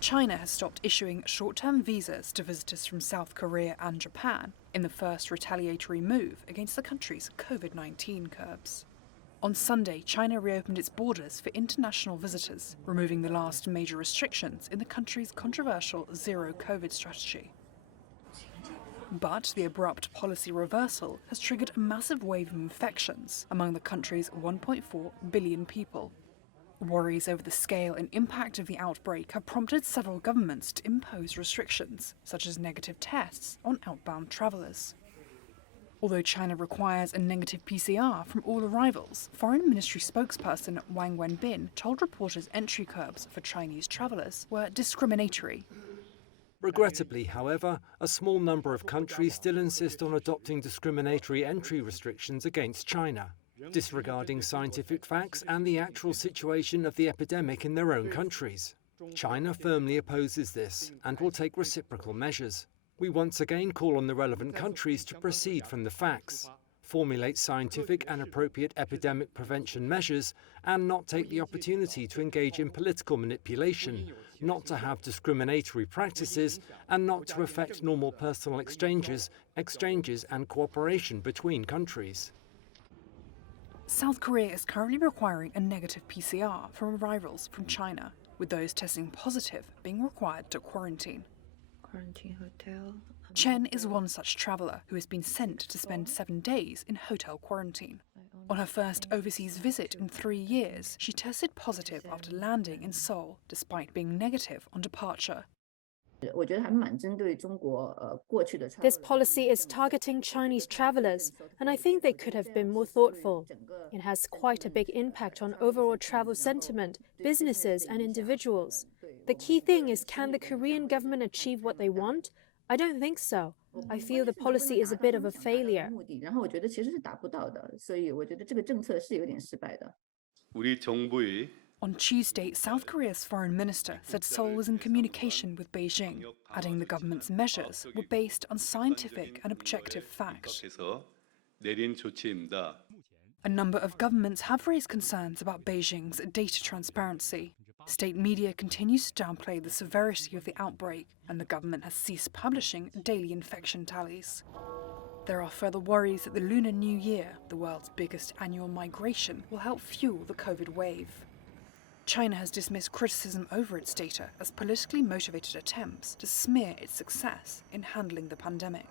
China has stopped issuing short-term visas to visitors from South Korea and Japan in the first retaliatory move against the country's COVID-19 curbs. On Sunday, China reopened its borders for international visitors, removing the last major restrictions in the country's controversial zero-COVID strategy. But the abrupt policy reversal has triggered a massive wave of infections among the country's 1.4 billion people. Worries over the scale and impact of the outbreak have prompted several governments to impose restrictions, such as negative tests, on outbound travellers. Although China requires a negative PCR from all arrivals, Foreign Ministry spokesperson Wang Wenbin told reporters entry curbs for Chinese travellers were discriminatory. Regrettably, however, a small number of countries still insist on adopting discriminatory entry restrictions against China, disregarding scientific facts and the actual situation of the epidemic in their own countries. China firmly opposes this and will take reciprocal measures. We once again call on the relevant countries to proceed from the facts, formulate scientific and appropriate epidemic prevention measures, and not take the opportunity to engage in political manipulation, not to have discriminatory practices, and not to affect normal personal exchanges and cooperation between countries. South Korea is currently requiring a negative PCR from arrivals from China, with those testing positive being required to quarantine. Chen is one such traveller who has been sent to spend 7 days in hotel quarantine. On her first overseas visit in 3 years, she tested positive after landing in Seoul, despite being negative on departure. This policy is targeting Chinese travellers, and I think they could have been more thoughtful. It has quite a big impact on overall travel sentiment, businesses and individuals. The key thing is, can the Korean government achieve what they want? I don't think so. I feel the policy is a bit of a failure. On Tuesday, South Korea's foreign minister said Seoul was in communication with Beijing, adding the government's measures were based on scientific and objective fact. A number of governments have raised concerns about Beijing's data transparency. State media continues to downplay the severity of the outbreak, and the government has ceased publishing daily infection tallies. There are further worries that the Lunar New Year, the world's biggest annual migration, will help fuel the COVID wave. China has dismissed criticism over its data as politically motivated attempts to smear its success in handling the pandemic.